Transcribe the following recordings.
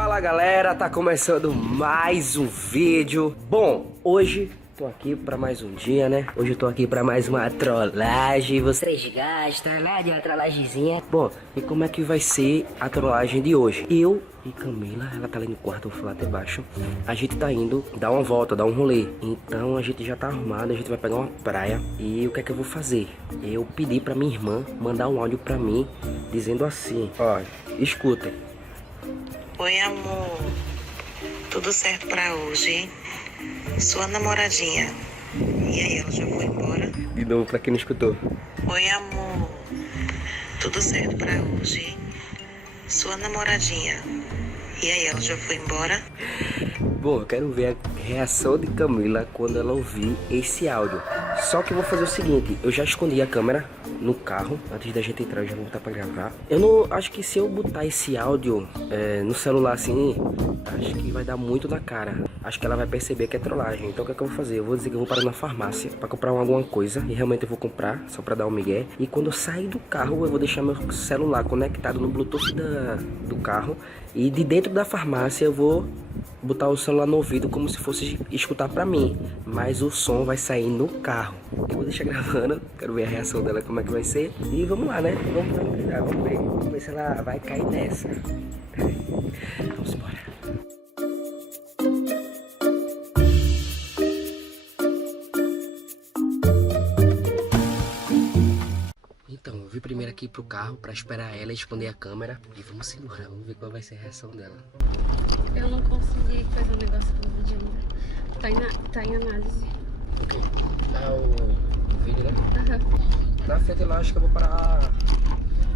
Fala galera, tá começando mais um vídeo. Bom, hoje tô aqui pra mais um dia, né? Hoje eu tô aqui pra mais uma trollagem. Vocês gastam lá de uma trollagemzinha. Bom, e como é que vai ser a trollagem de hoje? Eu e Camila, ela tá ali no quarto, eu vou lá até baixo. A gente tá indo dar uma volta, dar um rolê. Então a gente já tá arrumado, a gente vai pegar uma praia. E o que é que eu vou fazer? Eu pedi pra minha irmã mandar um áudio pra mim, dizendo assim, ó, escutem. Oi, amor. Tudo certo pra hoje, hein? Sua namoradinha. E aí, ela já foi embora? De novo, pra quem não escutou. Oi, amor. Tudo certo pra hoje, hein? Sua namoradinha. E aí, ela já foi embora? Bom, eu quero ver a reação de Camila quando ela ouvir esse áudio. Só que eu vou fazer o seguinte, eu já escondi a câmera no carro. Antes da gente entrar, eu já vou botar pra gravar. Eu não acho que se eu botar esse áudio no celular assim, acho que vai dar muito na cara. Acho que ela vai perceber que é trollagem. Então o que é que eu vou fazer? Eu vou dizer que eu vou parar na farmácia pra comprar alguma coisa. E realmente eu vou comprar, só pra dar um migué. E quando eu sair do carro, eu vou deixar meu celular conectado no Bluetooth do carro. E de dentro da farmácia eu vou botar o celular no ouvido como se fosse escutar pra mim, mas o som vai sair no carro. Eu vou deixar gravando, quero ver a reação dela, como é que vai ser. E vamos lá, né? Vamos ver se ela vai cair nessa. Vamos embora. Então, eu vim primeiro aqui pro carro pra esperar ela esconder a câmera. E vamos embora, vamos ver qual vai ser a reação dela. Eu não consegui fazer um negócio no vídeo ainda. Tá em análise. O quê? Ah, o vídeo, né? Aham. Na frente lá, acho que eu vou parar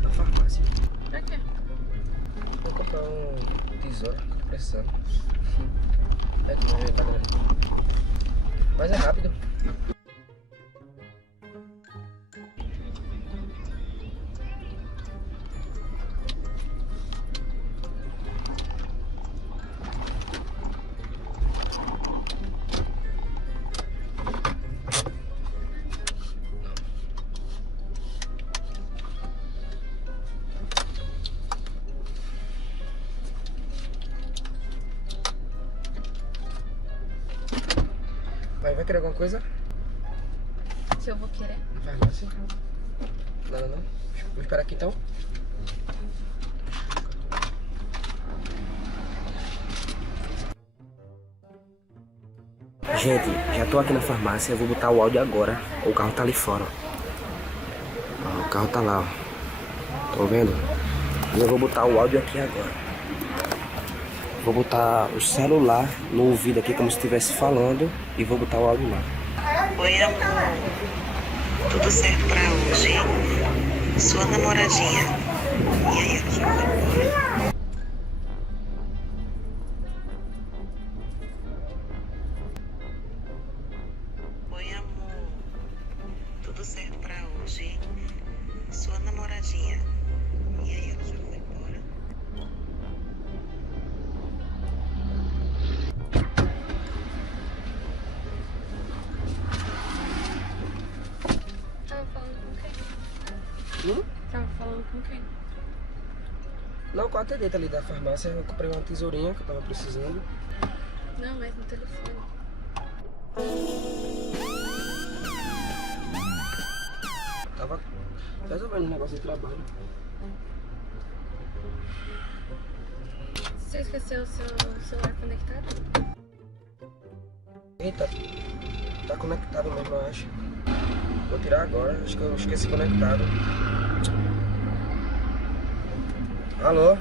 na farmácia. Pra quê? Vou comprar um tesouro, que eu tô precisando. É que não tá grande. Mas é rápido. Vai querer alguma coisa? Se eu vou querer. Farmácia? Nada não? Vou esperar aqui então. Gente, já tô aqui na farmácia, eu vou botar o áudio agora. O carro tá ali fora. Ó, o carro tá lá, ó. Tô vendo? E eu vou botar o áudio aqui agora. Vou botar o celular no ouvido aqui como se estivesse falando e vou botar o áudio lá. Oi, amor. Tudo certo pra hoje, hein? Sua namoradinha. E aí, ela já foi embora? Oi, amor. Tudo certo pra hoje, hein? Sua namoradinha. E aí, ela já foi embora? Tava falando com quem? Tava falando com quem? Não, com a atendente ali da farmácia, eu comprei uma tesourinha que eu tava precisando. Não, mas no telefone. Tava resolvendo um negócio de trabalho. Você esqueceu o seu celular conectado? Eita, tá conectado mesmo, eu acho. Vou tirar agora, acho que eu esqueci conectado. Alô?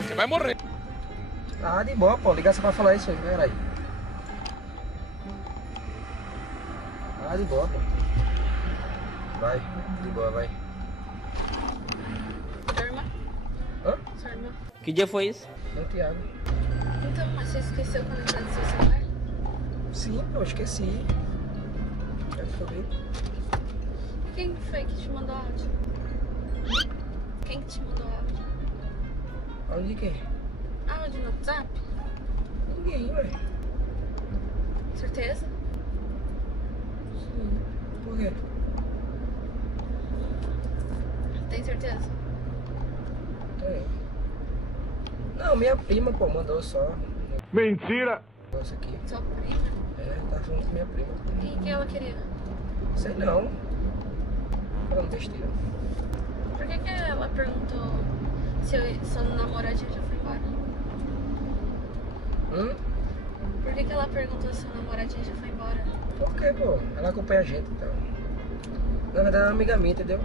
Você vai morrer. Ah, de boa, pô. Ligação pra falar isso aí, peraí. Ah, de boa, pô. Vai, de boa, vai. Sua irmã? Hã? Sua irmã? Que dia foi isso? Não, Thiago. Então, mas você esqueceu o conectado do seu celular? Sim, pô, esqueci. Eu falei. Quem foi que te mandou áudio? Quem que te mandou áudio? Áudio de quê? Áudio no WhatsApp? Ninguém, ué. Certeza? Sim. Por quê? tem certeza? Tem. Não, minha prima, pô, mandou só. Mentira! Negócio aqui. Sua prima? É, tá falando com minha prima. E o que ela queria? Sei não. Falando besteira. Por que ela perguntou se sua namoradinha já foi embora? Por que ela perguntou se sua namoradinha já foi embora? Por quê, pô? Ela acompanha a gente, então. Na verdade, ela é uma amiga minha, entendeu?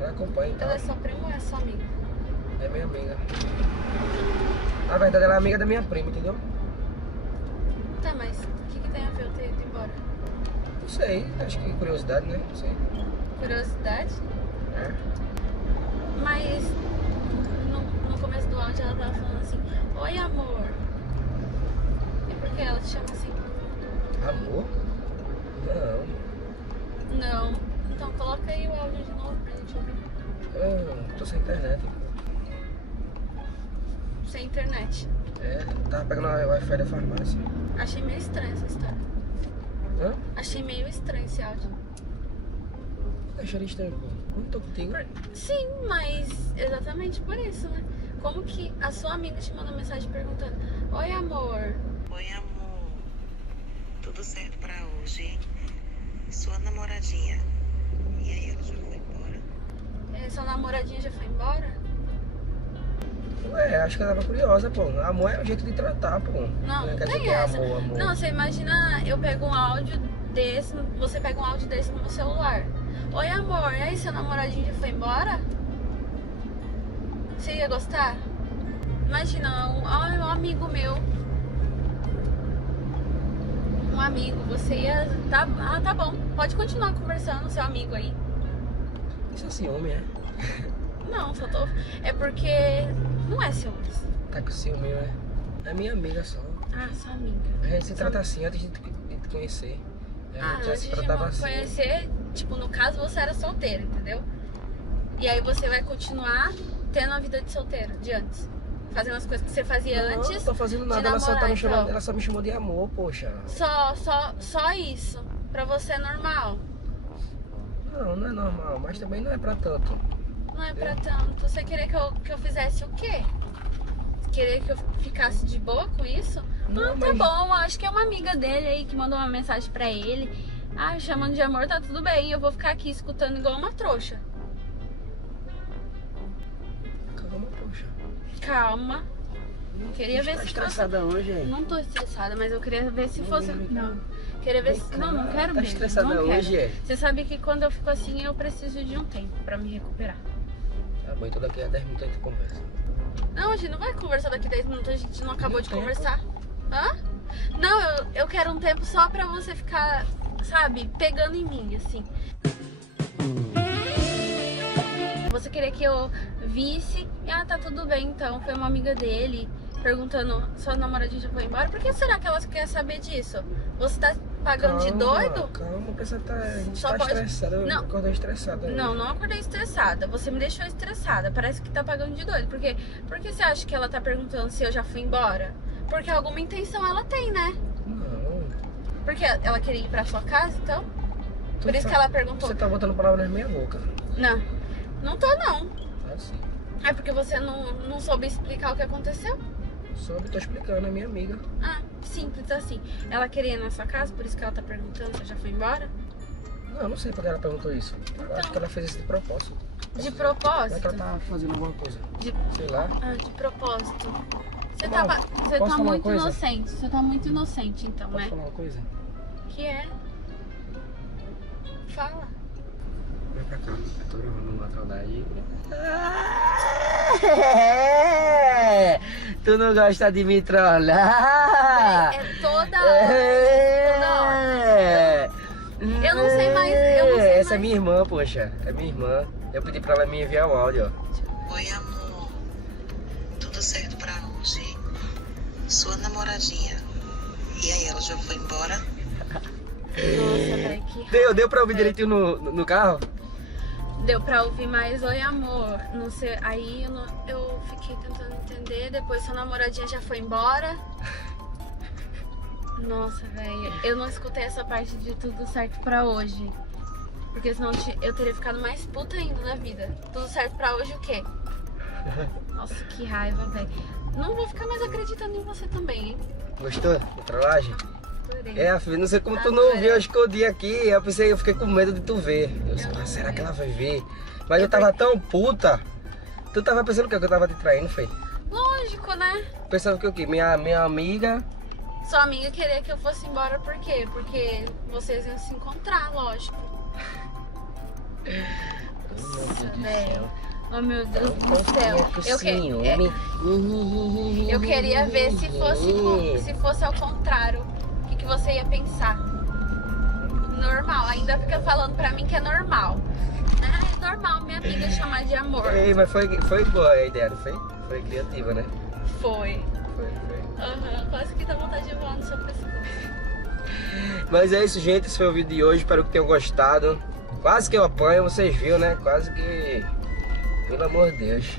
Ela acompanha, então. Ela é sua prima ou é sua amiga? É minha amiga. Na verdade, ela é amiga da minha prima, entendeu? Tá, mas o que tem a ver eu ter ido embora? Não sei, acho que curiosidade, né? Não sei. Curiosidade? É. Mas no começo do áudio ela tava falando assim: oi, amor. E por que ela te chama assim? Amor? Não. Não. Então coloca aí o áudio de novo pra gente ouvir. Eu tô sem internet. Sem internet. É, tava pegando a Wi-Fi da farmácia. Achei meio estranha essa história. Hã? Achei meio estranho esse áudio. Achei estranho, pô. Não tô contigo. Sim, mas exatamente por isso, né? Como que a sua amiga te manda mensagem perguntando: oi, amor. Oi, amor. Tudo certo pra hoje? Sua namoradinha. E aí, ela já foi embora? Sua namoradinha já foi embora? Ué, acho que ela tava curiosa, pô. Amor é o jeito de tratar, pô. Não, não quer dizer tem que é essa. amor. Não, você imagina, eu pego um áudio desse, você pega um áudio desse no meu celular. Oi, amor, e aí, seu namoradinho já foi embora? Você ia gostar? Imagina, um amigo meu. Um amigo, você ia... tá bom, pode continuar conversando, seu amigo aí. Isso é ciúme, é? Não, só tô... É porque não é ciúmes. Tá com ciúme, né? É minha amiga só. Ah, sua amiga. A gente se trata assim antes de te conhecer. A gente já Antes se de tratava me assim. conhecer, tipo, no caso você era solteiro, entendeu? E aí você vai continuar tendo a vida de solteiro, de antes. Fazendo as coisas que você fazia Não, antes. não tô fazendo nada, de ela só tá namorar, me chamando, então. ela só me chamou de amor, poxa. Só isso. Pra você é normal. Não, não é normal, mas também não é pra tanto. Não é pra tanto. Você queria que eu fizesse o quê? Querer que eu ficasse de boa com isso? Não, Tá mas- bom, acho que é uma amiga dele aí que mandou uma mensagem pra ele. Ah, chamando de amor, tá tudo bem. Eu vou ficar aqui escutando igual uma trouxa. Calma, poxa. Calma. Queria ver Tá se estressada hoje, hein? Não tô estressada, mas eu queria ver se fosse. Não. Queria ver se. Não, não quero Tá mesmo. estressada Não quero. hoje, é? Você sabe que quando eu fico assim, eu preciso de um tempo pra me recuperar. Tá bom, então daqui a 10 minutos a gente conversa. Não, a gente não vai conversar daqui 10 minutos, a gente não acabou Um de tempo? conversar. Hã? Não, eu quero um tempo só pra você ficar, sabe, pegando em mim, assim. Você queria que eu visse, e tá tudo bem então, foi uma amiga dele perguntando, sua namoradinha já foi embora? Por que será que ela quer saber disso? Você tá pagando de doido? Calma, a pessoa tá, a gente Só tá pode- estressada, eu Não. acordei estressada. Não, não acordei estressada. Você me deixou estressada. Parece que tá pagando de doido. Por que você acha que ela tá perguntando se eu já fui embora? Porque alguma intenção ela tem, né? Não. Porque ela queria ir pra sua casa, então? Por Tu isso tá- que ela perguntou. Você tá botando palavras na minha boca. Não, não tô não. Tá sim. É porque você não soube explicar o que aconteceu? Soube, tô explicando, é minha amiga. Ah, simples assim. Ela queria ir na sua casa, por isso que ela tá perguntando se eu já fui embora? Não, não sei porque ela perguntou isso. Eu Então. acho que ela fez isso de propósito. De Não é propósito? que ela tá fazendo alguma coisa. De, Sei lá. de propósito. Você Mal, tá posso falar uma muito coisa? inocente. Você tá muito inocente, então, Posso né? falar uma coisa? Que é? Fala. Vem pra cá. Eu tô gravando uma saudade. Tu não gosta de me trollar? É toda hora. Eu não sei mais. Essa é minha irmã, poxa. É minha irmã. Eu pedi pra ela me enviar o áudio, ó. Oi, amor. Tudo certo pra hoje? Sua namoradinha. E aí, ela já foi embora? Nossa, velho, que Deu pra ouvir direitinho no carro? deu pra ouvir mais oi amor. Não sei, aí eu fiquei tentando entender. Depois sua namoradinha já foi embora. Nossa, velho, eu não escutei essa parte de tudo certo pra hoje. Porque senão eu teria ficado mais puta ainda na vida. Tudo certo pra hoje o quê? Nossa, que raiva, velho. Não vou ficar mais acreditando em você também, hein? Gostou da trollagem? Adorei. É, filho, não sei como tu não Adorei. viu, eu escondi aqui. Eu fiquei com medo de tu ver. Eu disse, "Ah, será que ela vai ver?" Mas eu tava tão puta. Tu tava pensando o quê? Que eu tava te traindo, foi? Lógico, né? Pensava que o quê? Minha amiga. Sua amiga queria que eu fosse embora por quê? Porque vocês iam se encontrar, lógico. Nossa, velho. Oh, meu Deus do céu. Eu queria ver se fosse ao contrário. O que você ia pensar? Normal. Ainda fica falando pra mim que é normal. Ah, é normal minha amiga chamar de amor. Ei, mas foi boa a ideia, não foi? Foi criativa, né? Foi. Foi. Aham, quase que dá vontade de voar no seu pescoço. Mas é isso, gente. Esse foi o vídeo de hoje. Espero que tenham gostado. Quase que eu apanho, vocês viram, né? Quase que... Pelo amor de Deus.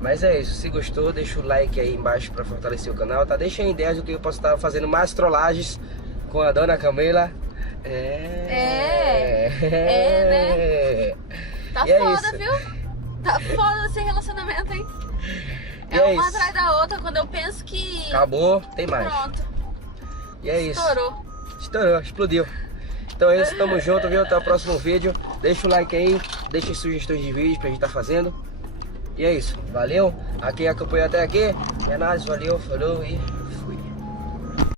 Mas é isso. Se gostou, deixa o like aí embaixo pra fortalecer o canal, tá? Deixa aí ideias do que eu posso estar fazendo mais trollagens com a dona Camila. Né? Tá E é foda, isso. viu? Tá foda esse relacionamento, hein? E É é uma isso. atrás da outra. Quando eu penso que... Acabou, tem mais. Pronto. E é isso. Estourou. Explodiu. Então é isso, tamo junto, viu? Até o próximo vídeo. Deixa o like aí, deixa sugestões de vídeos pra gente tá fazendo. E é isso, valeu. A quem acompanhou até aqui, é nóis, valeu, falou e...